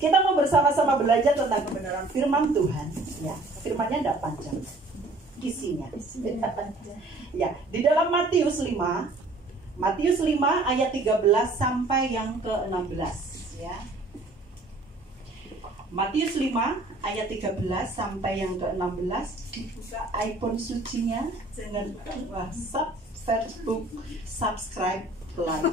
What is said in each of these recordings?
Kita mau bersama-sama belajar tentang kebenaran firman Tuhan. Ya, firmannya tidak panjang, isinya. Ya, di dalam Matius 5 ayat 13 sampai yang ke-16 ya. Matius 5 ayat 13 sampai yang ke-16. Dibuka iPhone sucinya, jangan lupa Facebook, subscribe, like.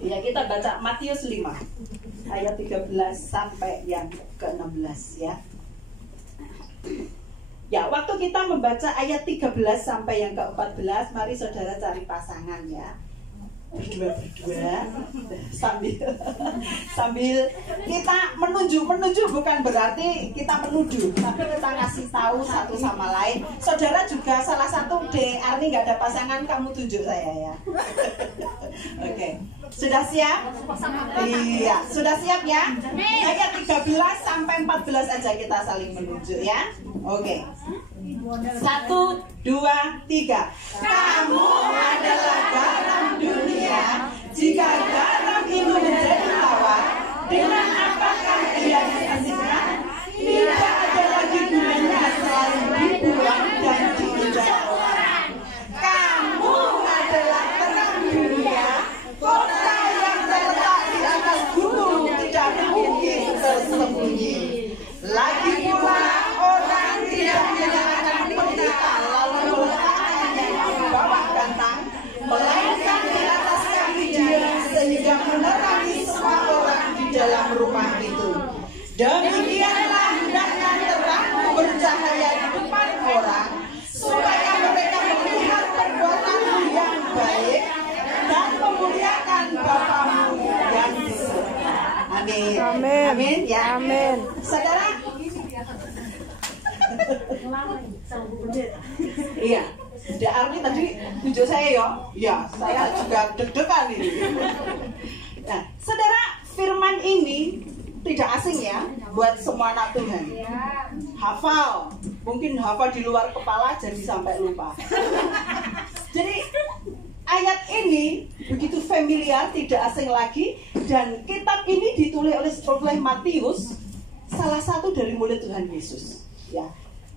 Ya, kita baca Matius 5 ayat 13 sampai yang ke-16 ya. Ya, waktu kita membaca ayat 13 sampai yang ke-14, mari saudara cari pasangan ya. Berdua sambil kita menuju bukan berarti kita menuduh, tapi kita ngasih tahu satu sama lain. Saudara juga salah satu Arni nggak ada pasangan, kamu tunjuk saya ya. Oke. Sudah siap? Iya, sudah siap ya? Ayat 13 sampai 14 aja kita saling menunjuk ya. Oke. 1, 2, 3. Kamu adalah garam dunia. Jika garam itu menjadi tawar, dengan apakah ia dihasilkan? Tidak ada lagi gunanya selain dibuang dan diinjak orang. Kamu adalah terang dunia. Kota yang terletak di atas gunung tidak mungkin tersembunyi. Lagi pula orang tidak menyalakan pelita lalu meletakkannya di bawah gantang, melainkan di atas kaki dia sehingga menerangi semua orang di dalam rumah itu. Demikianlah hendaknya terangmu bercahaya di depan orang, supaya mereka melihat perbuatanmu yang baik dan memuliakan Bapamu yang di surga. Amin. Amin. Amin ya. Amin. Saudara. Iya. Dek Arni tadi tunjuk saya ya. Ya, saya juga deg-degan ini. Nah, saudara, firman ini tidak asing ya buat semua anak Tuhan. Hafal, mungkin hafal di luar kepala jadi sampai lupa. Jadi ayat ini begitu familiar, tidak asing lagi, dan kitab ini ditulis oleh Matius, salah satu dari murid Tuhan Yesus. Ya,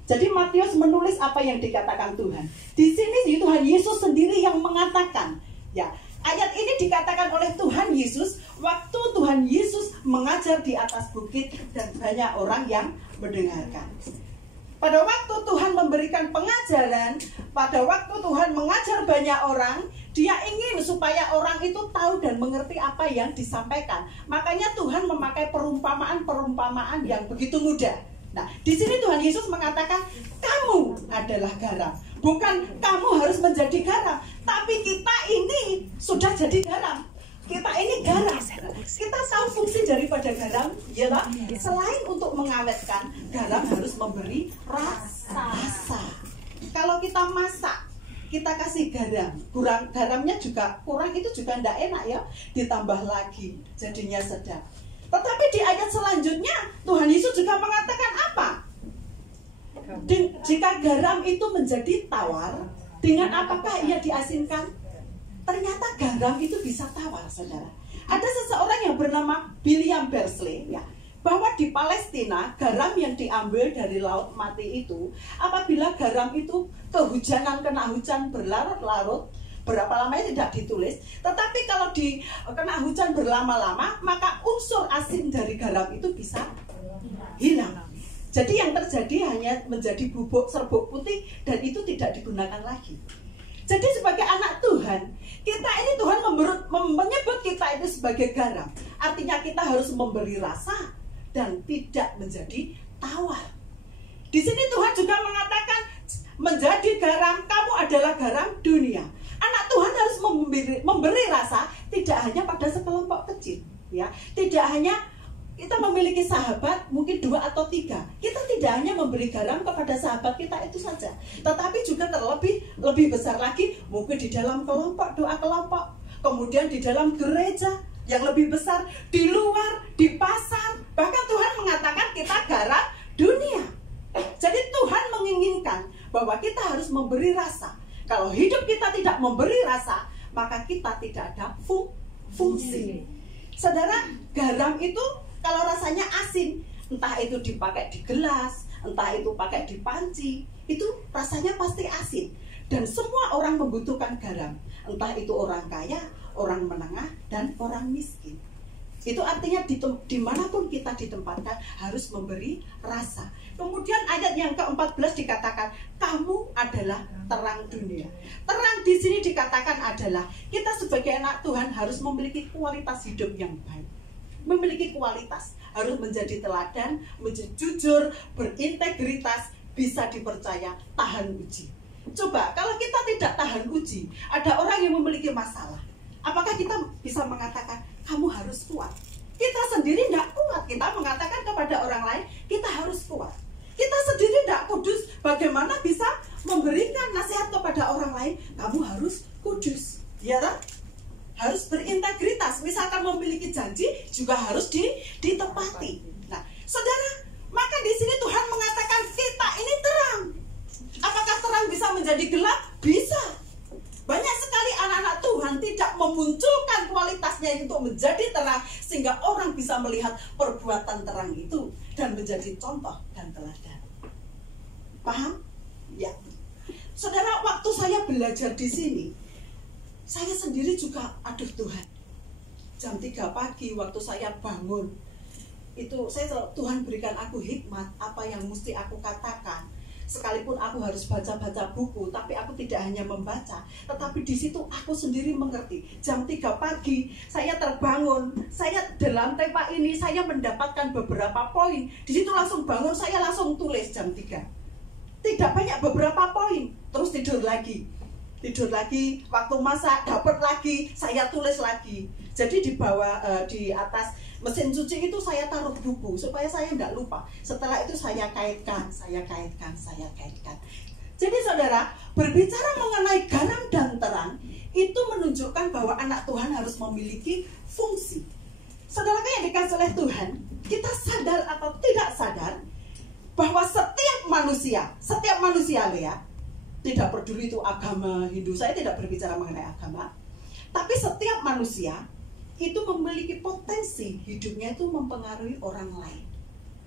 jadi Matius menulis apa yang dikatakan Tuhan. Di sini Tuhan Yesus sendiri yang mengatakan. Ya, ayat ini dikatakan oleh Tuhan Yesus waktu Tuhan Yesus mengajar di atas bukit dan banyak orang yang mendengarkan. Pada waktu Tuhan memberikan pengajaran, pada waktu Tuhan mengajar banyak orang, Dia ingin supaya orang itu tahu dan mengerti apa yang disampaikan. Makanya Tuhan memakai perumpamaan-perumpamaan yang begitu mudah. Nah, di sini Tuhan Yesus mengatakan, kamu adalah garam. Bukan kamu harus menjadi garam, tapi kita ini sudah jadi garam. Kita ini garam. Kita tahu fungsi daripada garam, ialah selain untuk mengawetkan, garam harus memberi rasa. Kalau kita masak, kita kasih garam, garamnya juga kurang, itu juga tidak enak ya. Ditambah lagi, jadinya sedap. Tetapi di ayat selanjutnya Tuhan Yesus juga mengatakan apa? Jika garam itu menjadi tawar, dengan apakah ia diasinkan? Ternyata garam itu bisa tawar, saudara. Ada seseorang yang bernama William Beardsley ya, bahwa di Palestina garam yang diambil dari laut mati itu, apabila garam itu kehujanan, kena hujan berlarut-larut, berapa lamanya tidak ditulis, tetapi kalau kena hujan berlama-lama, maka unsur asin dari garam itu bisa hilang. Jadi yang terjadi hanya menjadi bubuk serbuk putih, dan itu tidak digunakan lagi. Jadi sebagai anak Tuhan, kita ini Tuhan menyebut kita itu sebagai garam. Artinya kita harus memberi rasa dan tidak menjadi tawar. Di sini Tuhan juga mengatakan, menjadi garam, kamu adalah garam dunia. Anak Tuhan harus memberi rasa, tidak hanya pada sekelompok kecil, ya. Tidak hanya kita memiliki sahabat, mungkin 2 atau 3. Kita tidak hanya memberi garam kepada sahabat kita itu saja, tetapi juga lebih besar lagi, mungkin di dalam kelompok, doa kelompok, kemudian di dalam gereja yang lebih besar, di luar, di pasar. Bahkan Tuhan mengatakan kita garam dunia. Jadi Tuhan menginginkan bahwa kita harus memberi rasa. Kalau hidup kita tidak memberi rasa, maka kita tidak ada fungsi. Saudara, garam itu kalau rasanya asin, entah itu dipakai di gelas, entah itu pakai di panci, itu rasanya pasti asin. Dan semua orang membutuhkan garam, entah itu orang kaya, orang menengah, dan orang miskin. Itu artinya dimanapun kita ditempatkan harus memberi rasa. Kemudian ayat yang ke-14 dikatakan, kamu adalah terang dunia. Terang di sini dikatakan adalah kita sebagai anak Tuhan harus memiliki kualitas hidup yang baik. Memiliki kualitas, harus menjadi teladan, menjadi jujur, berintegritas, bisa dipercaya, tahan uji. Coba, kalau kita tidak tahan uji, ada orang yang memiliki masalah, apakah kita bisa mengatakan, kamu harus kuat? Kita sendiri tidak kuat, kita mengatakan kepada orang lain, kita harus kuat. Kita sendiri tidak kudus, bagaimana bisa memberikan nasihat kepada orang lain, kamu harus kudus, ya kan? Harus berintegritas, misalkan memiliki janji juga harus ditepati. Nah, saudara, maka di sini Tuhan mengatakan kita ini terang. Apakah terang bisa menjadi gelap? Bisa. Banyak sekali anak-anak Tuhan tidak memunculkan kualitasnya untuk menjadi terang, sehingga orang bisa melihat perbuatan terang itu dan menjadi contoh dan teladan. Paham? Ya. Saudara, waktu saya belajar di sini, saya sendiri juga, aduh Tuhan, jam 3 pagi waktu saya bangun, itu Tuhan berikan aku hikmat, apa yang mesti aku katakan. Sekalipun aku harus baca-baca buku, tapi aku tidak hanya membaca, tetapi di situ aku sendiri mengerti. Jam 3 pagi saya terbangun, saya dalam tempat ini saya mendapatkan beberapa poin. Di situ langsung bangun, saya langsung tulis jam 3. Tidak banyak, beberapa poin, terus tidur lagi, waktu masak dapat lagi, saya tulis lagi. Jadi di bawah di atas mesin cuci itu saya taruh buku supaya saya tidak lupa. Setelah itu saya kaitkan. Jadi saudara, berbicara mengenai garam dan terang itu menunjukkan bahwa anak Tuhan harus memiliki fungsi. Saudara yang dikasih oleh Tuhan, kita sadar atau tidak sadar bahwa setiap manusia ya, tidak peduli itu agama Hindu, saya tidak berbicara mengenai agama, tapi setiap manusia itu memiliki potensi hidupnya itu mempengaruhi orang lain.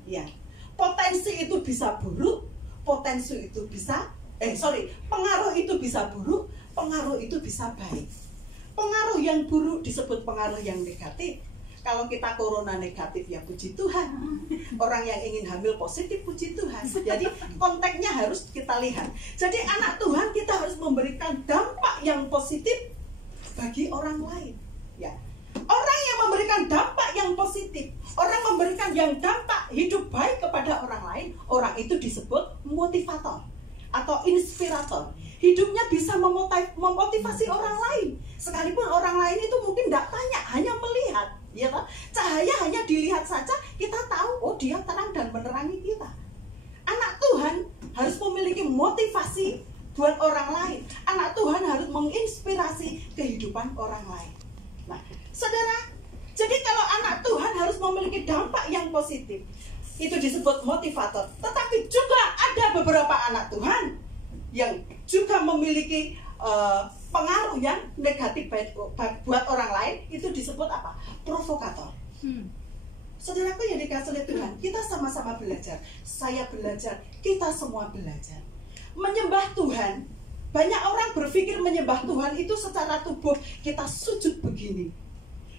Ya, potensi itu bisa buruk, pengaruh itu bisa buruk, pengaruh itu bisa baik. Pengaruh yang buruk disebut pengaruh yang negatif. Kalau kita corona negatif ya puji Tuhan. Orang yang ingin hamil positif puji Tuhan. Jadi konteksnya harus kita lihat. Jadi anak Tuhan kita harus memberikan dampak yang positif bagi orang lain. Ya. Orang yang memberikan dampak yang positif, orang memberikan yang dampak hidup baik kepada orang lain, orang itu disebut motivator atau inspirator. Hidupnya bisa memotivasi orang lain. Sekalipun orang lain itu mungkin tidak tanya, hanya melihat. Ya kan? Cahaya hanya dilihat saja, kita tahu, oh dia terang dan menerangi kita. Anak Tuhan harus memiliki motivasi buat orang lain. Anak Tuhan harus menginspirasi kehidupan orang lain. Nah, saudara, jadi kalau anak Tuhan harus memiliki dampak yang positif, itu disebut motivator. Tetapi juga ada beberapa anak Tuhan yang juga memiliki pengaruh yang negatif buat orang lain, itu disebut apa? Provokator. Saudaraku yang dikasih oleh Tuhan, kita sama-sama belajar. Saya belajar, kita semua belajar. Menyembah Tuhan, banyak orang berpikir menyembah Tuhan itu secara tubuh, kita sujud begini.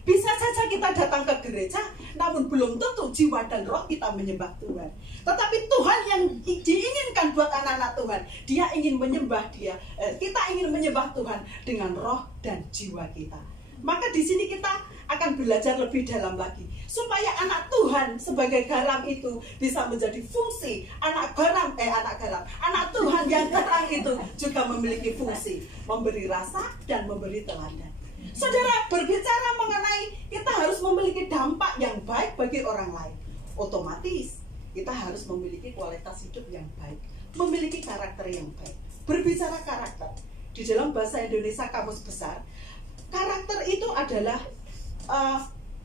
Bisa saja kita datang ke gereja, namun belum tentu jiwa dan roh kita menyembah Tuhan. Tetapi Tuhan yang diinginkan buat anak-anak Tuhan, Dia ingin menyembah Dia. Kita ingin menyembah Tuhan dengan roh dan jiwa kita. Maka di sini kita akan belajar lebih dalam lagi, supaya anak Tuhan sebagai garam itu bisa menjadi fungsi. Anak Tuhan yang terang itu juga memiliki fungsi, memberi rasa dan memberi teladan. Saudara, berbicara mengenai kita harus memiliki dampak yang baik bagi orang lain, otomatis kita harus memiliki kualitas hidup yang baik, memiliki karakter yang baik. Berbicara karakter, di dalam bahasa Indonesia Kamus Besar, karakter itu adalah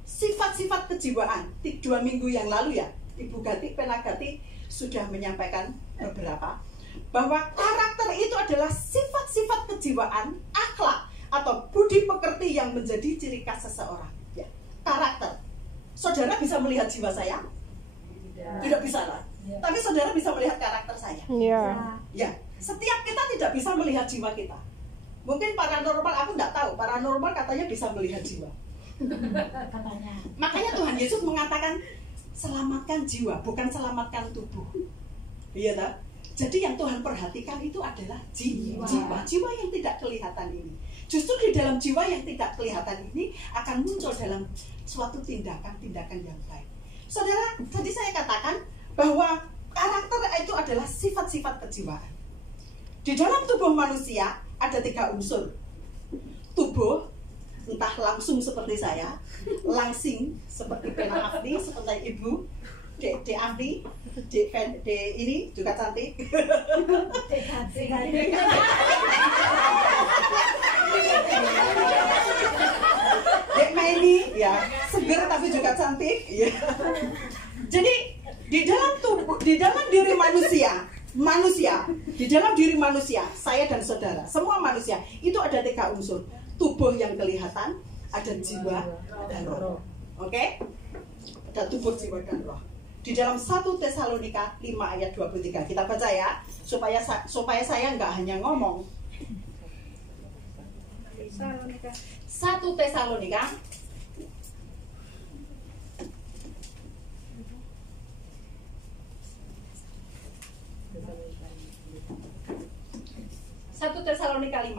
sifat-sifat kejiwaan. 2 minggu yang lalu ya, Ibu Gati Penagati sudah menyampaikan beberapa, bahwa karakter itu adalah sifat-sifat kejiwaan, akhlak atau budi pekerti yang menjadi ciri khas seseorang. Ya, karakter. Saudara bisa melihat jiwa saya? Tidak bisa lah. Tapi saudara bisa melihat karakter saya. Ya, setiap kita tidak bisa melihat jiwa kita. Mungkin paranormal, aku tidak tahu. Paranormal katanya bisa melihat jiwa. Makanya Tuhan Yesus mengatakan selamatkan jiwa, bukan selamatkan tubuh. Iya tak? Jadi yang Tuhan perhatikan itu adalah jiwa yang tidak kelihatan ini. Justru di dalam jiwa yang tidak kelihatan ini akan muncul dalam suatu tindakan-tindakan yang baik. Saudara, tadi saya katakan bahwa karakter itu adalah sifat-sifat kejiwaan. Di dalam tubuh manusia ada 3 unsur. Tubuh, entah langsung seperti saya, langsing seperti Pena Afni, seperti Ibu, Dek Afni, Dek ini juga cantik. Dek Meni, ya, seger tapi juga cantik. Ya. Jadi di dalam tubuh, di dalam diri manusia, di dalam diri manusia, saya dan saudara, semua manusia itu ada 3 unsur. Tubuh yang kelihatan, ada jiwa dan roh. Oke? Ada tubuh, jiwa dan roh. Di dalam 1 Tesalonika 5 ayat 23. Kita baca ya, supaya saya nggak hanya ngomong. 1 Tesalonika 5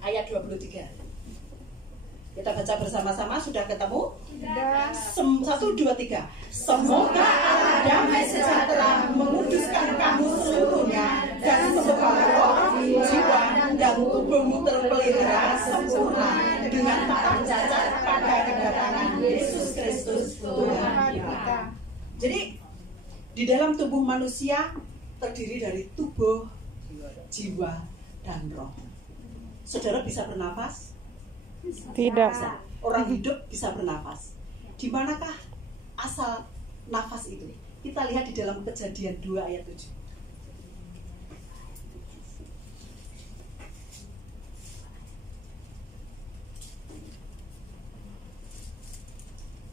ayat 23. Kita baca bersama-sama, sudah ketemu? Sudah. 1, 2, 3. Semoga Allah damai sejahtera menguduskan kamu seluruhnya, dan semoga roh, jiwa, dan tubuhmu terpelihara sempurna dengan tak tercacat pada kedatangan Yesus Kristus Tuhan kita. Jadi di dalam tubuh manusia terdiri dari tubuh, jiwa, dan roh. Saudara bisa bernafas? Tidak. Orang hidup bisa bernafas. Di manakah asal nafas itu? Kita lihat di dalam Kejadian 2 ayat 7.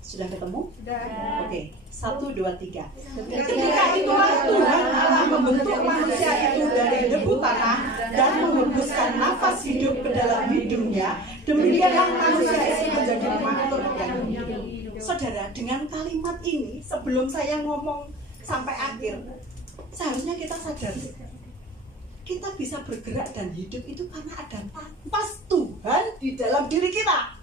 Sudah ketemu? Sudah. Oke, 1, 2, 3. Ketika itulah Tuhan Allah membentuk manusia itu dari debu tanah dan menghembuskan nafas hidup ke dalam hidungnya. Demikianlah manusia itu menjadi makhluk yang hidup. Saudara, dengan kalimat ini sebelum saya ngomong sampai akhir, seharusnya kita sadar kita bisa bergerak dan hidup itu karena ada nafas Tuhan di dalam diri kita.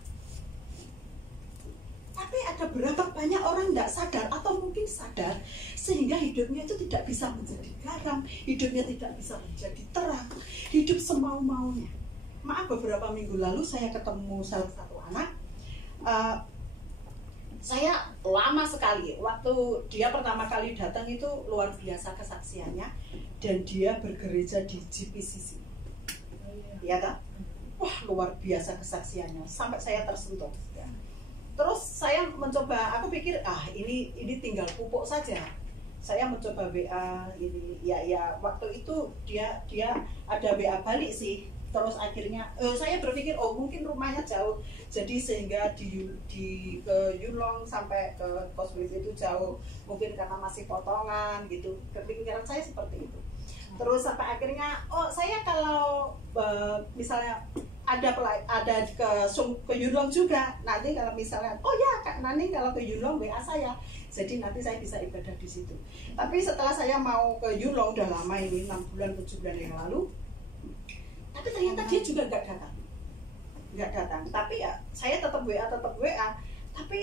Tapi ada berapa banyak orang tidak sadar atau mungkin sadar sehingga hidupnya itu tidak bisa menjadi garam, hidupnya tidak bisa menjadi terang, hidup semau-maunya. Maaf, beberapa minggu lalu saya ketemu salah satu anak. Saya lama sekali, waktu dia pertama kali datang itu luar biasa kesaksiannya, dan dia bergereja di GPCC. Ya kan? Wah, luar biasa kesaksiannya, sampai saya tersentuh. Terus saya mencoba, aku pikir ini tinggal pupuk saja. Saya mencoba WA ini, ya waktu itu dia ada WA balik sih. Terus akhirnya saya berpikir mungkin rumahnya jauh, jadi sehingga ke Yulong sampai ke Koswis itu jauh, mungkin karena masih potongan gitu. Kepikiran saya seperti itu. Terus sampai akhirnya saya kalau misalnya ada ke Yulong juga, nanti kalau misalnya Kak Nani kalau ke Yulong WA saya, jadi nanti saya bisa ibadah di situ. Tapi setelah saya mau ke Yulong udah lama ini, 6 bulan 7 bulan yang lalu, tapi ternyata dia juga nggak datang. Tapi ya saya tetap WA. Tapi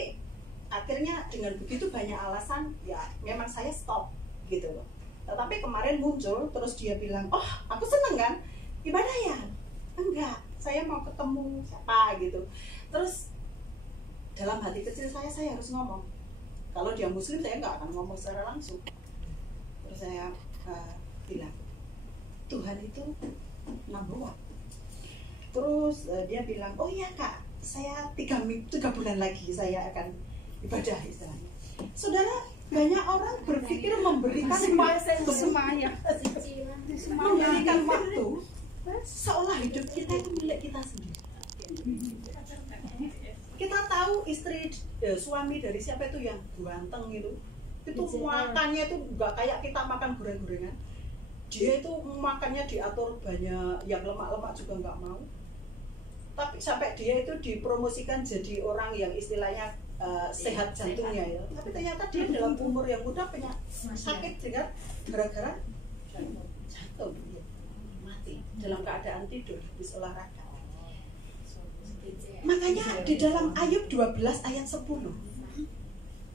akhirnya dengan begitu banyak alasan, ya memang saya stop gitu loh. Tetapi kemarin muncul, terus dia bilang, aku seneng kan, gimana ya? Enggak, saya mau ketemu siapa gitu. Terus dalam hati kecil saya harus ngomong. Kalau dia muslim saya nggak akan ngomong secara langsung. Terus saya bilang, Tuhan itu number 1. Terus dia bilang, iya Kak, saya 3 bulan lagi saya akan ibadah istilahnya. Saudara, banyak orang berpikir memberikan waktu seolah hidup kita itu milik kita sendiri. Kita tahu suami dari siapa itu yang ganteng itu makannya itu nggak kayak kita makan goreng-gorengan. Dia itu makannya diatur banyak, yang lemak-lemak juga nggak mau. Tapi sampai dia itu dipromosikan jadi orang yang istilahnya sehat jantungnya ya. Tapi ternyata dia dalam umur yang muda punya sakit dengan gara-gara jantung, mati dalam keadaan tidur habis olahraga. Makanya di dalam Ayub 12 ayat 10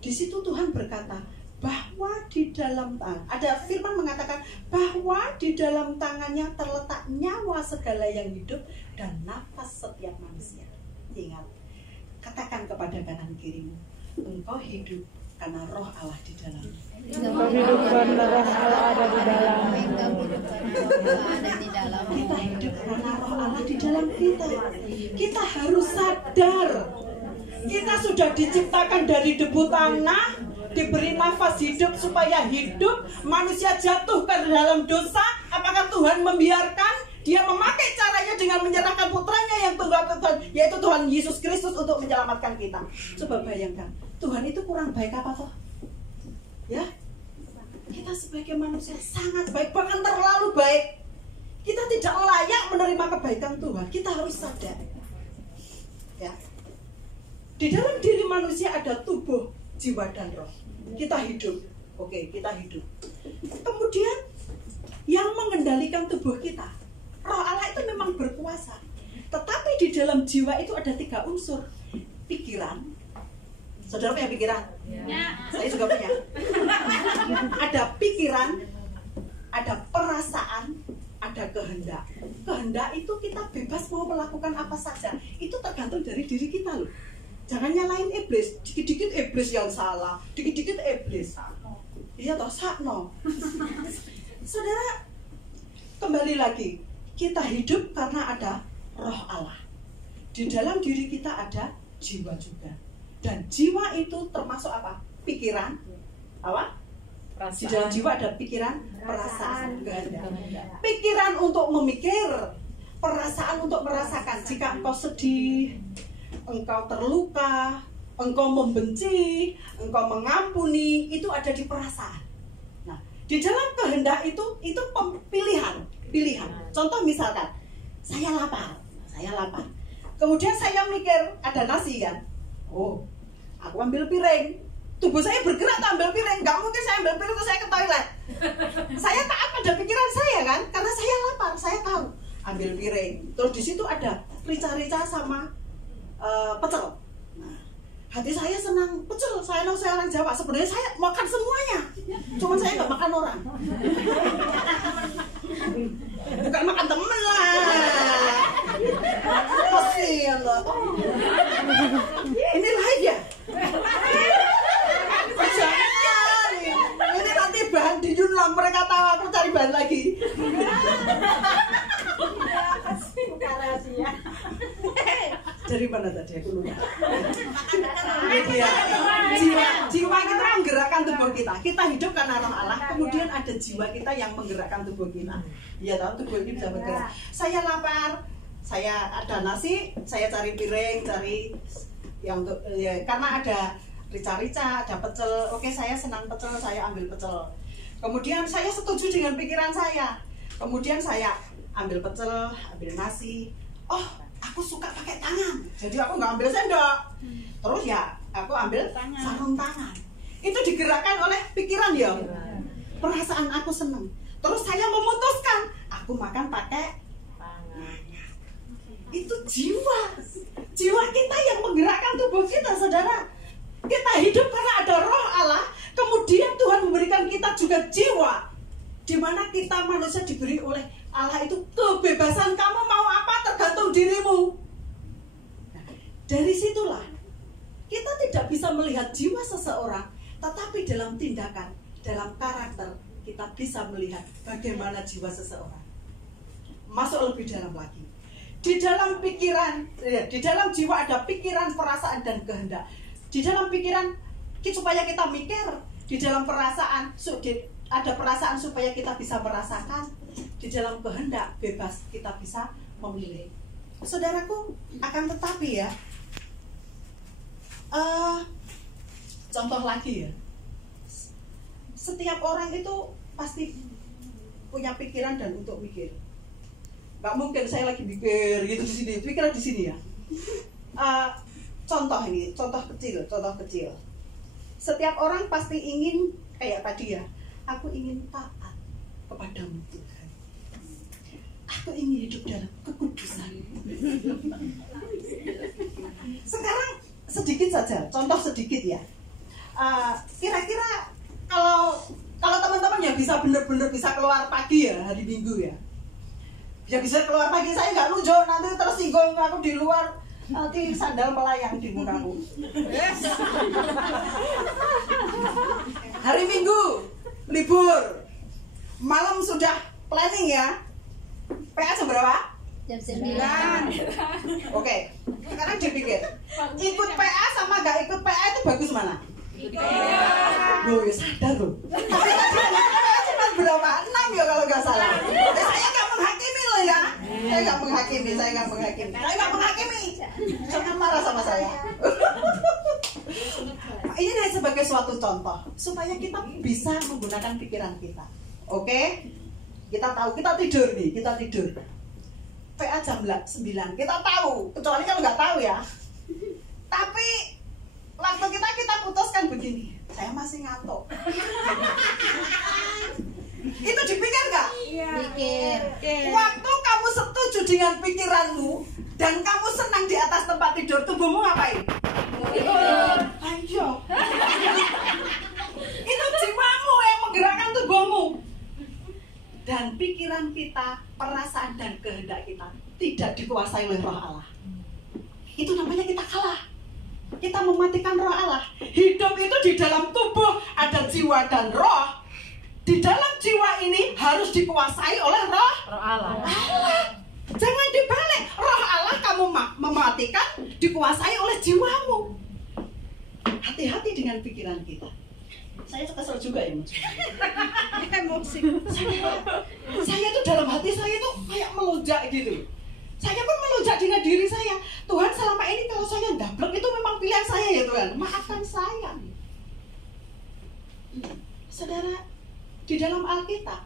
di situ Tuhan berkata bahwa di dalam ada firman mengatakan bahwa di dalam tangannya terletak nyawa segala yang hidup dan nafas setiap manusia. Ingat, katakan kepada kanan kirimu, engkau hidup karena roh Allah di dalammu. Engkau hidup karena roh Allah ada di dalam. Kita hidup karena roh Allah di dalam kita. Kita harus sadar kita sudah diciptakan dari debu tanah, diberi nafas hidup supaya hidup. Manusia jatuh ke dalam dosa, apakah Tuhan membiarkan? Dia memakai caranya dengan menyerahkan putranya yang tunggal, yaitu Tuhan Yesus Kristus untuk menyelamatkan kita. Coba bayangkan, Tuhan itu kurang baik apa toh? Ya, kita sebagai manusia sangat baik, bahkan terlalu baik. Kita tidak layak menerima kebaikan Tuhan. Kita harus sadar. Ya, di dalam diri manusia ada tubuh, jiwa dan roh. Kita hidup, oke, kita hidup. Kemudian yang mengendalikan tubuh kita, roh Allah itu memang berkuasa. Tetapi di dalam jiwa itu ada 3 unsur. Pikiran. Saudara punya pikiran? Ya. Saya juga punya. Ada pikiran, ada perasaan, ada kehendak. Kehendak itu kita bebas mau melakukan apa saja. Itu tergantung dari diri kita loh. Jangan nyalain iblis. Dikit-dikit iblis yang salah, dikit-dikit iblis. Iya toh, sakno. Saudara, kembali lagi, kita hidup karena ada roh Allah. Di dalam diri kita ada jiwa juga. Dan jiwa itu termasuk apa? Pikiran. Apa? Perasaan. Di dalam jiwa ada pikiran, perasaan, kehendak. Pikiran untuk memikir, perasaan untuk merasakan. Jika engkau sedih, engkau terluka, engkau membenci, engkau mengampuni, itu ada di perasaan. Nah, di dalam kehendak itu pilihan. Contoh misalkan, saya lapar. Kemudian saya mikir ada nasi kan. Oh, aku ambil piring. Tubuh saya bergerak tak ambil piring. Gak mungkin saya ambil piring terus saya ke toilet. Saya taat pada pikiran saya kan, karena saya lapar, saya tahu. Ambil piring. Terus di situ ada rica-rica sama pecel. Nah, hati saya senang pecel. Saya orang Jawa. Sebenarnya saya makan semuanya. Cuma saya nggak makan orang. Bukan makan temen lah. Kasihan lah. Ini live ya? Jangan. Ini nanti bahan di Yunlang. Mereka tahu aku cari bahan lagi. Dari mana tadi aku lupa. Jiwa kita menggerakkan tubuh kita. Kita hidup karena roh Allah. Kemudian ada jiwa kita yang menggerakkan tubuh kita. Ya tahu tubuh ini bisa bergerak. Saya lapar, saya ada nasi, saya cari piring, cari yang karena ada rica-rica, ada pecel. Oke, saya senang pecel, saya ambil pecel. Kemudian saya setuju dengan pikiran saya. Kemudian saya ambil pecel, ambil nasi. Oh, aku suka pakai tangan, jadi aku nggak ambil sendok. Terus ya aku ambil sarung tangan. Itu digerakkan oleh pikiran ya. Perasaan aku senang. Terus saya memutuskan aku makan pakai tangan. Itu jiwa kita yang menggerakkan tubuh kita, saudara. Kita hidup karena ada roh Allah. Kemudian Tuhan memberikan kita juga jiwa, di mana kita manusia diberi oleh Allah itu kebebasan. Kamu mau apa tergantung dirimu. Nah, dari situlah kita tidak bisa melihat jiwa seseorang, tetapi dalam tindakan, dalam karakter kita bisa melihat bagaimana jiwa seseorang. Masuk lebih dalam lagi. Di dalam pikiran, di dalam jiwa ada pikiran, perasaan dan kehendak. Di dalam pikiran supaya kita mikir, di dalam perasaan ada perasaan supaya kita bisa merasakan. Di dalam kehendak bebas kita bisa memilih. Saudaraku, akan tetapi ya, contoh lagi ya, setiap orang itu pasti punya pikiran dan untuk mikir. Gak mungkin saya lagi mikir gitu di sini, pikiran di sini ya. Contoh ini, contoh kecil. Setiap orang pasti ingin kayak tadi ya, aku ingin taat kepadamu Tuhan. Aku ingin hidup dalam kekudusan. Sekarang sedikit saja, contoh sedikit ya. Kira-kira kalau teman-teman yang bisa benar-benar bisa keluar pagi ya hari Minggu ya, bisa keluar pagi, saya nggak nunjuk nanti tersinggung aku di luar, nanti sandal melayang di mukaku. Hari Minggu libur, malam sudah planning ya. PA jam berapa? Jam 9. Oke, sekarang dipikir, ikut PA sama gak ikut PA itu bagus mana? Loh ya sadar loh. Tapi tadi PA cuma berapa? 6 ya kalau gak salah. Saya gak menghakimi loh ya. Saya gak menghakimi. Jangan marah sama saya. Ini hanya sebagai suatu contoh supaya kita bisa menggunakan pikiran kita. Oke? Kita tahu, kita tidur. PA jam 9, kita tahu, kecuali kalau nggak tahu ya. Tapi waktu kita putuskan begini, saya masih ngantuk. Itu dipikir nggak? Pikir. Waktu kamu setuju dengan pikiranmu dan kamu senang di atas tempat tidur, tubuhmu ngapain? Ayo. Itu jiwamu yang menggerakkan tubuhmu. Dan pikiran kita, perasaan dan kehendak kita tidak dikuasai oleh Roh Allah. Itu namanya kita kalah. Kita mematikan Roh Allah. Hidup itu di dalam tubuh ada jiwa dan roh. Di dalam jiwa ini harus dikuasai oleh Roh Allah. Jangan dibalik. Roh Allah kamu mematikan, dikuasai oleh jiwamu. Hati-hati dengan pikiran kita. Saya kesel juga ya, emosi. Saya tuh dalam hati saya tuh kayak melonjak gitu. Saya pun melonjak dengan diri saya. Tuhan, selama ini kalau saya ndablek itu memang pilihan saya ya Tuhan. Maafkan saya. Saudara, di dalam Alkitab,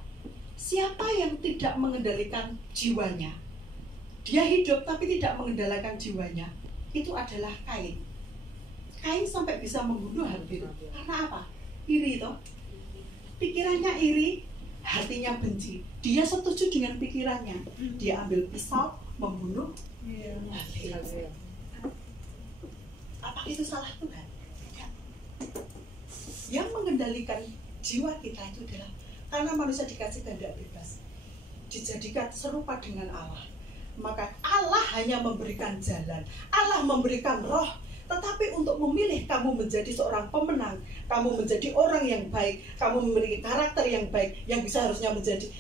siapa yang tidak mengendalikan jiwanya? Dia hidup tapi tidak mengendalikan jiwanya. Itu adalah Kain. Kain sampai bisa membunuh Habil. Karena apa? Iri toh, pikirannya iri, hatinya benci. Dia setuju dengan pikirannya. Dia ambil pisau membunuh Habil. Apa itu salah Tuhan? Tidak. Yang mengendalikan jiwa kita itu adalah karena manusia dikasih kehendak bebas, dijadikan serupa dengan Allah. Maka Allah hanya memberikan jalan, Allah memberikan roh. Tetapi untuk memilih kamu menjadi seorang pemenang, kamu menjadi orang yang baik, kamu memiliki karakter yang baik, yang bisa harusnya menjadi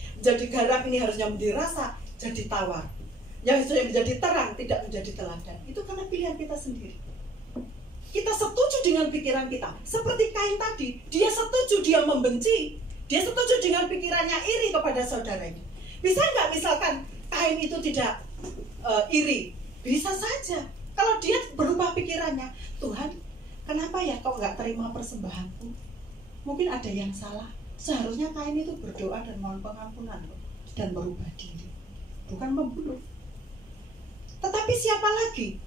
garam ini harusnya menjadi rasa, jadi tawar. Yang harusnya menjadi terang, tidak menjadi teladan. Itu karena pilihan kita sendiri. Kita setuju dengan pikiran kita. Seperti Kain tadi, dia setuju, dia membenci. Dia setuju dengan pikirannya iri kepada saudaranya. Bisa nggak misalkan Kain itu tidak iri? Bisa saja. Kalau dia berubah pikirannya, Tuhan, kenapa ya kau nggak terima persembahanku? Mungkin ada yang salah. Seharusnya Kain itu berdoa dan mohon pengampunan dan merubah diri, bukan membunuh. Tetapi siapa lagi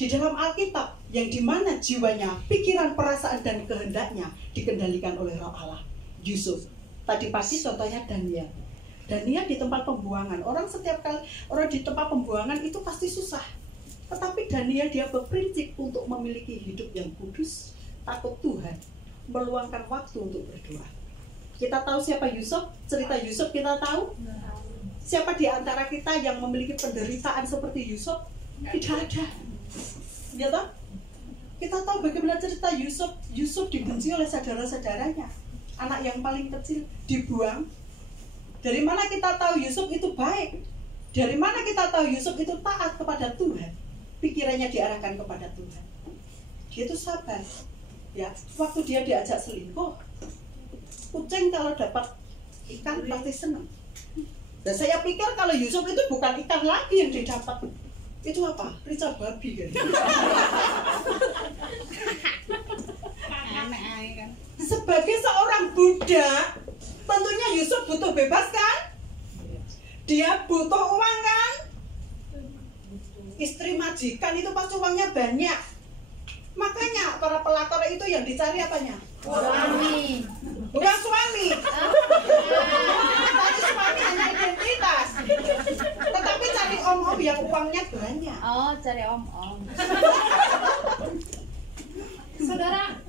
di dalam Alkitab yang dimana jiwanya, pikiran, perasaan dan kehendaknya dikendalikan oleh Roh Allah? Yusuf. Tadi pagi contohnya Daniel. Daniel di tempat pembuangan. Orang setiap kali orang di tempat pembuangan itu pasti susah. Tetapi Daniel dia berprinsip untuk memiliki hidup yang kudus, takut Tuhan, meluangkan waktu untuk berdoa. Kita tahu siapa Yusuf? Cerita Yusuf kita tahu? Siapa di antara kita yang memiliki penderitaan seperti Yusuf? Tidak ada. Ya toh? Kita tahu bagaimana cerita Yusuf. Yusuf dibenci oleh saudara-saudaranya. Anak yang paling kecil dibuang. Dari mana kita tahu Yusuf itu baik? Dari mana kita tahu Yusuf itu taat kepada Tuhan? Pikirannya diarahkan kepada Tuhan. Dia itu sabar. Ya, waktu dia diajak selingkuh, kucing kalau dapat ikan pasti senang. Dan saya pikir kalau Yusuf itu bukan ikan lagi yang didapat. Itu apa? Rica babi kan? Sebagai seorang budak, tentunya Yusuf butuh bebas kan? Dia butuh uang kan? Istri majikan itu pasti uangnya banyak. Makanya para pelakor itu yang dicari apanya? Suami. Bukan suami. Tadi suami hanya identitas. Tetapi cari om-om yang uangnya banyak. Oh, cari om-om. Saudara,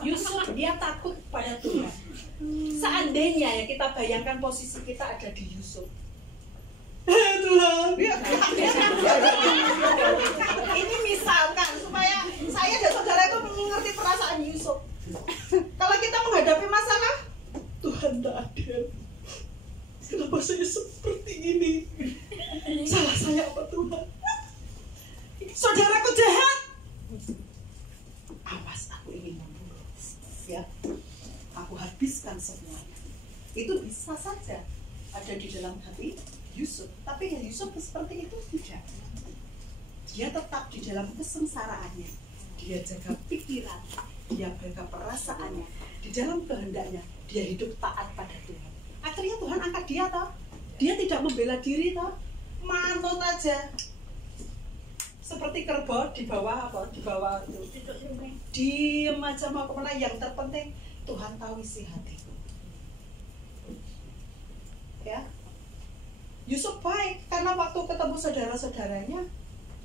Yusuf dia takut pada Tuhan. Seandainya ya kita bayangkan posisi kita ada di Yusuf. Tuhan, ini misalkan supaya saya dan saudara itu mengerti perasaan Yusuf. Kalau kita menghadapi masalah, Tuhan tidak adil. Kenapa saya seperti ini? Salah saya apa Tuhan? Saudaraku jahat. Awas, aku ingin membunuh. Ya, aku habiskan semuanya. Itu bisa saja ada di dalam hati Yusuf, tapi ya Yusuf seperti itu tidak. Dia tetap di dalam kesengsaraannya. Dia jaga pikiran, dia jaga perasaannya. Di dalam kehendaknya, dia hidup taat pada Tuhan. Akhirnya Tuhan angkat dia toh. Dia tidak membela diri toh. Manut aja. Seperti kerbau di bawah apa? Di bawah itu. Diem aja mau kemana. Yang terpenting Tuhan tahu isi hati. Ya. Yusuf baik karena waktu ketemu saudara-saudaranya,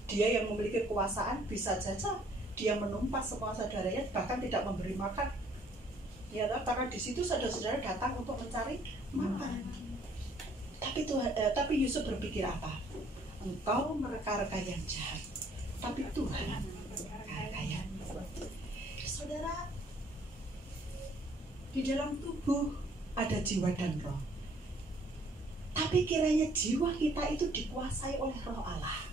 dia yang memiliki kekuasaan, bisa saja dia menumpas semua saudaranya, bahkan tidak memberi makan. Ya, karena di situ saudara-saudara datang untuk mencari makan. Tapi Yusuf berpikir apa? Engkau mereka-reka yang jahat, tapi Tuhan mereka yang baik. Saudara, di dalam tubuh ada jiwa dan roh. Tapi kiranya jiwa kita itu dikuasai oleh Roh Allah.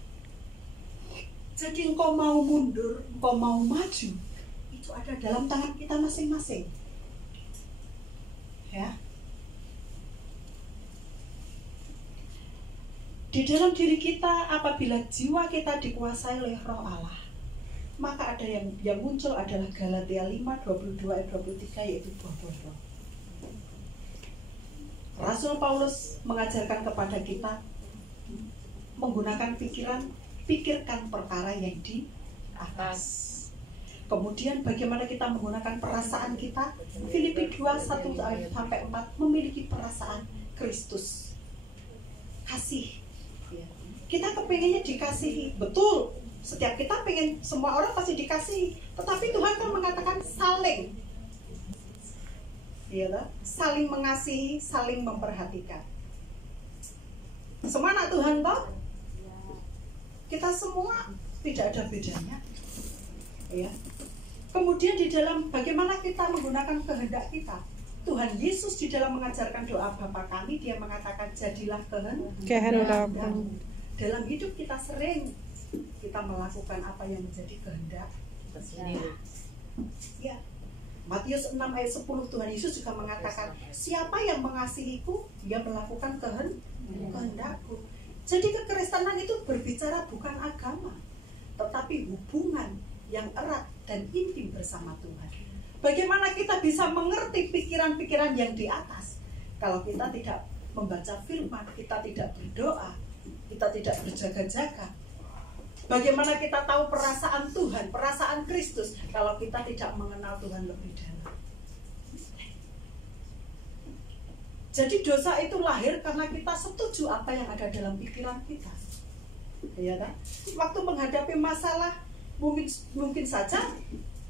Jadi engkau mau mundur, engkau mau maju, itu ada dalam tangan kita masing-masing. Ya. Di dalam diri kita, apabila jiwa kita dikuasai oleh Roh Allah, maka ada yang muncul adalah Galatia 5:22-23, yaitu buah-buah roh. Rasul Paulus mengajarkan kepada kita menggunakan pikiran, pikirkan perkara yang di atas. Kemudian bagaimana kita menggunakan perasaan kita? Filipi 2:1-4 memiliki perasaan Kristus. Kasih. Kita kepengennya dikasihi, betul. Setiap kita pengen semua orang pasti dikasihi, tetapi Tuhan kan mengatakan saling. Ya, saling mengasihi, saling memperhatikan. Semua anak Tuhan toh? Kita semua tidak ada bedanya. Ya. Kemudian di dalam bagaimana kita menggunakan kehendak kita. Tuhan Yesus di dalam mengajarkan doa Bapa kami, dia mengatakan jadilah kehendakmu. Dalam hidup kita sering kita melakukan apa yang menjadi kehendak sendiri. Ya. Matius 6:10 Tuhan Yesus juga mengatakan, siapa yang mengasihiku, dia melakukan kehendakku. Jadi kekristenan itu berbicara bukan agama, tetapi hubungan yang erat dan intim bersama Tuhan. Bagaimana kita bisa mengerti pikiran-pikiran yang di atas kalau kita tidak membaca firman, kita tidak berdoa, kita tidak berjaga-jaga? Bagaimana kita tahu perasaan Tuhan, perasaan Kristus kalau kita tidak mengenal Tuhan lebih dalam? Jadi dosa itu lahir karena kita setuju apa yang ada dalam pikiran kita. Ya kan? Waktu menghadapi masalah, mungkin saja,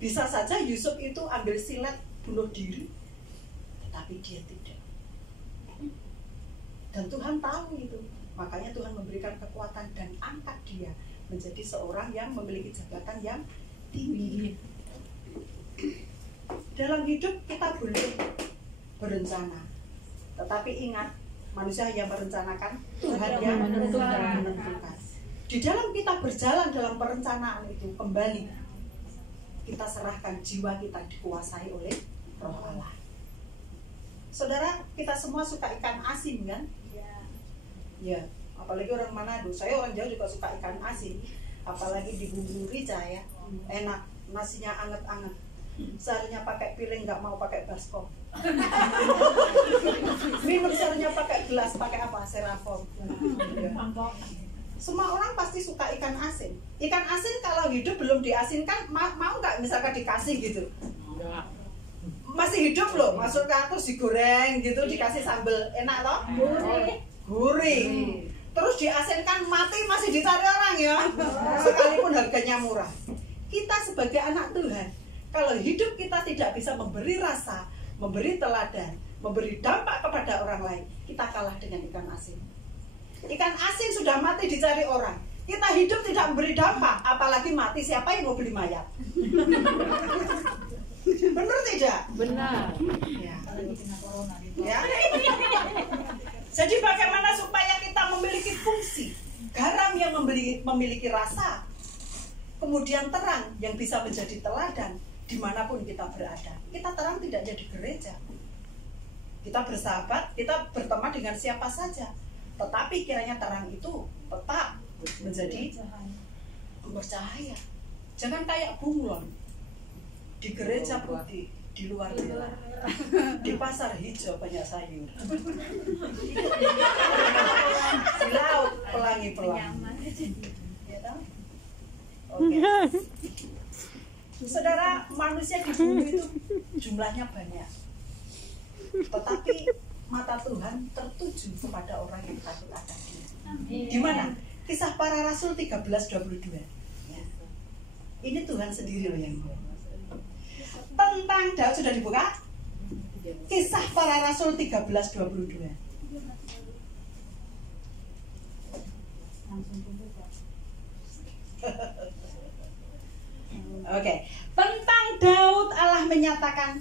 bisa saja Yusuf itu ambil silet bunuh diri, tetapi dia tidak. Dan Tuhan tahu itu, makanya Tuhan memberikan kekuatan dan angkat dia menjadi seorang yang memiliki jabatan yang tinggi. Dalam hidup kita boleh berencana, tetapi ingat, manusia yang merencanakan, Tuhan yang menentukan. Di dalam kita berjalan dalam perencanaan itu, kembali kita serahkan jiwa kita dikuasai oleh Roh Allah. Saudara, kita semua suka ikan asin kan? Ya, apalagi orang Manado. Saya orang Jawa juga suka ikan asin. Apalagi dibumbu rica ya. Enak, nasinya anget-anget. Seharinya pakai piring, nggak mau pakai baskom. Minum seharinya pakai gelas, pakai apa? Serafom. Semua orang pasti suka ikan asin. Ikan asin kalau hidup belum diasinkan, mau nggak misalkan dikasih gitu? Masih hidup loh, masukkan terus digoreng gitu, dikasih sambal, enak loh? Gurih. Terus diasinkan, mati masih dicari orang ya, sekalipun harganya murah. Kita sebagai anak Tuhan, kalau hidup kita tidak bisa memberi rasa, memberi teladan, memberi dampak kepada orang lain, kita kalah dengan ikan asin. Ikan asin sudah mati dicari orang. Kita hidup tidak memberi dampak, apalagi mati, siapa yang mau beli mayat? Benar tidak? Benar. Ya. Ya. Jadi bagaimana supaya kita memiliki fungsi garam yang memiliki rasa, kemudian terang yang bisa menjadi teladan dimanapun kita berada. Kita terang tidak hanya di gereja, kita bersahabat, kita berteman dengan siapa saja, tetapi kiranya terang itu tetap menjadi bercahaya. Jangan kayak bunglon di gereja putih, di luar merah, di pasar hijau banyak sayur, di laut pelangi-pelangi. Oke. Saudara, manusia di bumi itu jumlahnya banyak, tetapi mata Tuhan tertuju kepada orang yang takut akan Dia. Di mana? Kisah Para Rasul 13:22. Ya. Ini Tuhan sendiri loh yang ngomong. Tentang Daud sudah dibuka? Kisah Para Rasul 13:22. Oke. Tentang Daud Allah menyatakan,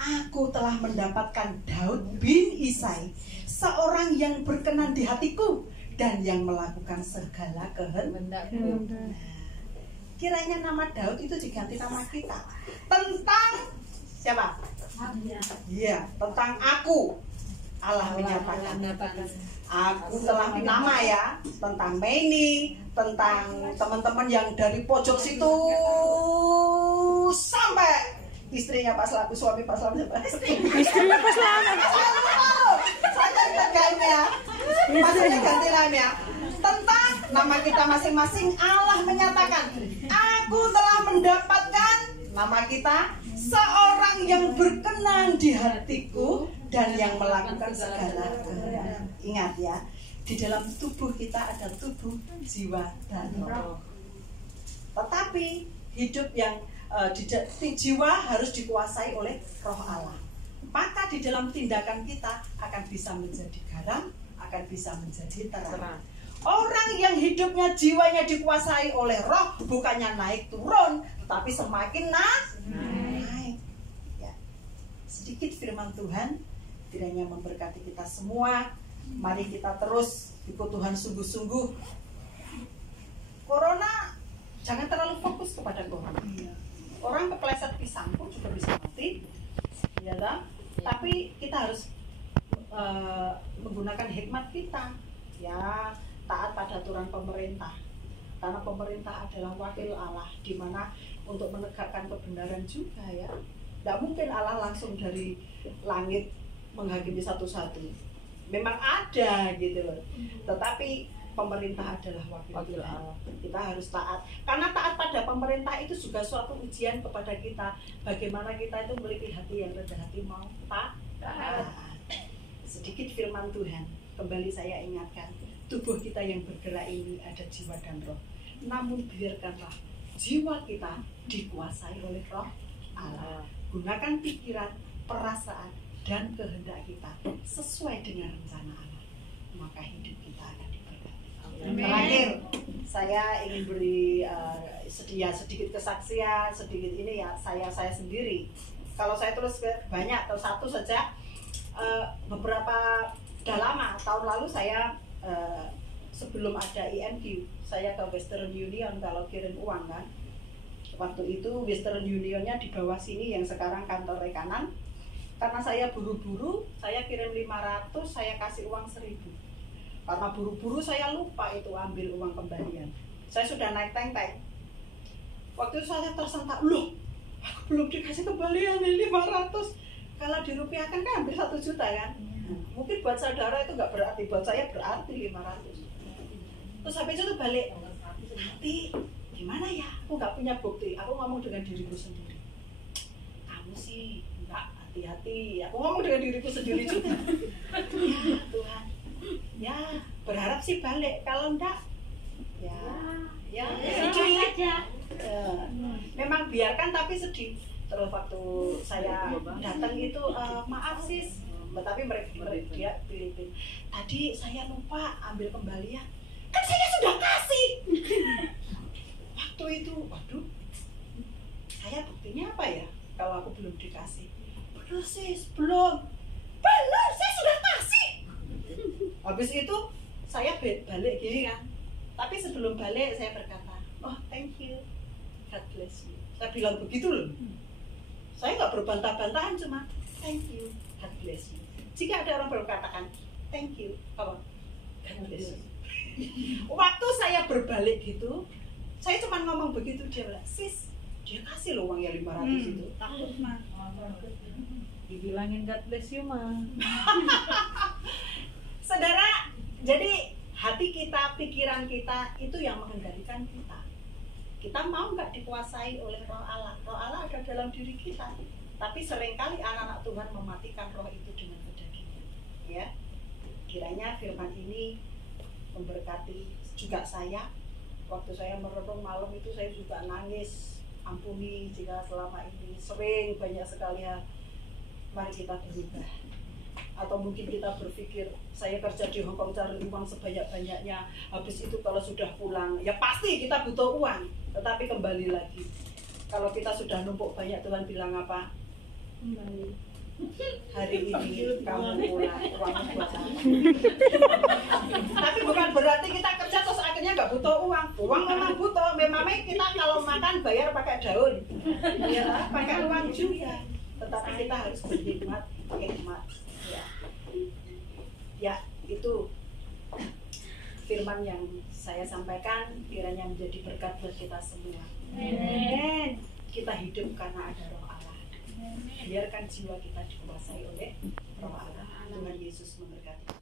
aku telah mendapatkan Daud bin Isai, seorang yang berkenan di hatiku dan yang melakukan segala kehendakku. Kiranya nama Daud itu diganti nama kita. Tentang siapa? Iya, tentang aku. Allah menyatakan, aku telah nama ya, tentang Meni, tentang teman-teman yang dari pojok situ sampai istrinya Pak Selamat, suami Pak Selamat, Istrinya Pak Selamat. Saya gantinya, maksudnya ganti namanya. Tentang nama kita masing-masing, Allah menyatakan, aku telah mendapatkan nama kita, seorang yang berkenan di hatiku dan yang melakukan segala kehendak. Ingat ya, di dalam tubuh kita ada tubuh, jiwa, dan roh. Tetapi hidup yang jiwa harus dikuasai oleh roh Allah. Maka di dalam tindakan kita akan bisa menjadi garam, akan bisa menjadi terang. Orang yang hidupnya jiwanya dikuasai oleh roh, bukannya naik turun, tetapi semakin naik. Ya. Sedikit firman Tuhan kiranya memberkati kita semua. Mari kita terus ikut Tuhan sungguh-sungguh. Corona, jangan terlalu fokus kepada corona. Orang kepleset pisang pun juga bisa mati, ya kan? Tapi kita harus menggunakan hikmat kita, ya, taat pada aturan pemerintah. Karena pemerintah adalah wakil Allah, di mana untuk menegakkan kebenaran juga ya. Tidak mungkin Allah langsung dari langit menghakimi satu-satu. Memang ada gitu loh. Tetapi pemerintah adalah wakil Allah. Kita harus taat. Karena taat pada pemerintah itu juga suatu ujian kepada kita. Bagaimana kita itu memiliki hati yang rendah hati, mau taat. Sedikit firman Tuhan. Kembali saya ingatkan, tubuh kita yang bergerak ini ada jiwa dan roh. Namun biarkanlah jiwa kita dikuasai oleh roh Allah. Gunakan pikiran, perasaan, dan kehendak kita sesuai dengan rencana Allah. Maka hidup kita akan diberkati. Terakhir, saya ingin beri sedikit kesaksian, sedikit ini ya saya sendiri. Kalau saya terus banyak atau satu saja, beberapa dah lama tahun lalu saya sebelum ada IMQ, saya ke Western Union kalau kirim uang kan. Waktu itu Western Unionnya di bawah sini yang sekarang kantor rekanan. Karena saya buru-buru, saya kirim 500, saya kasih uang 1000. Karena buru-buru saya lupa itu ambil uang kembalian. Saya sudah naik tank. Waktu itu saya tersentak, loh, aku belum dikasih kembalian nih 500. Kalau dirupiahkan kan hampir 1 juta kan. Mungkin buat saudara itu nggak berarti, buat saya berarti 500. Terus habis itu balik, nanti gimana ya? Aku nggak punya bukti. Aku ngomong dengan diriku sendiri. Kamu sih nggak hati-hati. Aku ngomong dengan diriku sendiri juga. Ya Tuhan, ya berharap sih balik. Kalau enggak, ya sedih. Memang biarkan tapi sedih. Terus waktu saya datang itu maaf sis, tapi dia Filipin. Tadi saya lupa ambil kembalian. Kan saya sudah kasih. Waktu itu, waduh, saya buktinya apa ya? Kalau aku belum dikasih, belum sis, belum, saya sudah kasih. Habis itu saya balik gini kan. Tapi sebelum balik saya berkata, oh thank you, God bless you. Saya bilang begitu loh. Saya nggak berbantah-bantahan, cuma thank you, God bless you. Jika ada orang berkatakan thank you, apa? God bless you. Waktu saya berbalik gitu, saya cuma ngomong begitu, dia bilang, sis, dia kasih loh uangnya 500 itu. Takut mah. Dibilangin God bless you mah. Saudara, jadi hati kita, pikiran kita itu yang mengendalikan kita. Kita mau nggak dikuasai oleh Roh Allah? Roh Allah ada dalam diri kita. Tapi seringkali anak-anak Tuhan mematikan roh itu dengan kedagingan. Ya, kiranya firman ini memberkati juga saya. Waktu saya merenung malam itu saya juga nangis. Ampuni jika selama ini sering banyak sekali hal. Mari kita berubah. Atau mungkin kita berpikir saya kerja di Hongkong cari uang sebanyak-banyaknya, habis itu kalau sudah pulang ya pasti kita butuh uang, tetapi kembali lagi kalau kita sudah numpuk banyak, Tuhan bilang apa? Kembali hari ini kamu pulang uangnya buat saya. Tapi bukan berarti kita kerja terus akhirnya nggak butuh uang memang butuh, memang kita kalau makan bayar pakai daun ya, pakai uang juga, tetapi kita harus berhikmat. Ya, itu firman yang saya sampaikan, kiranya menjadi berkat buat kita semua. Amen. Kita hidup karena ada Roh Allah. Biarkan jiwa kita dikuasai oleh Roh Allah. Tuhan Yesus memberkati.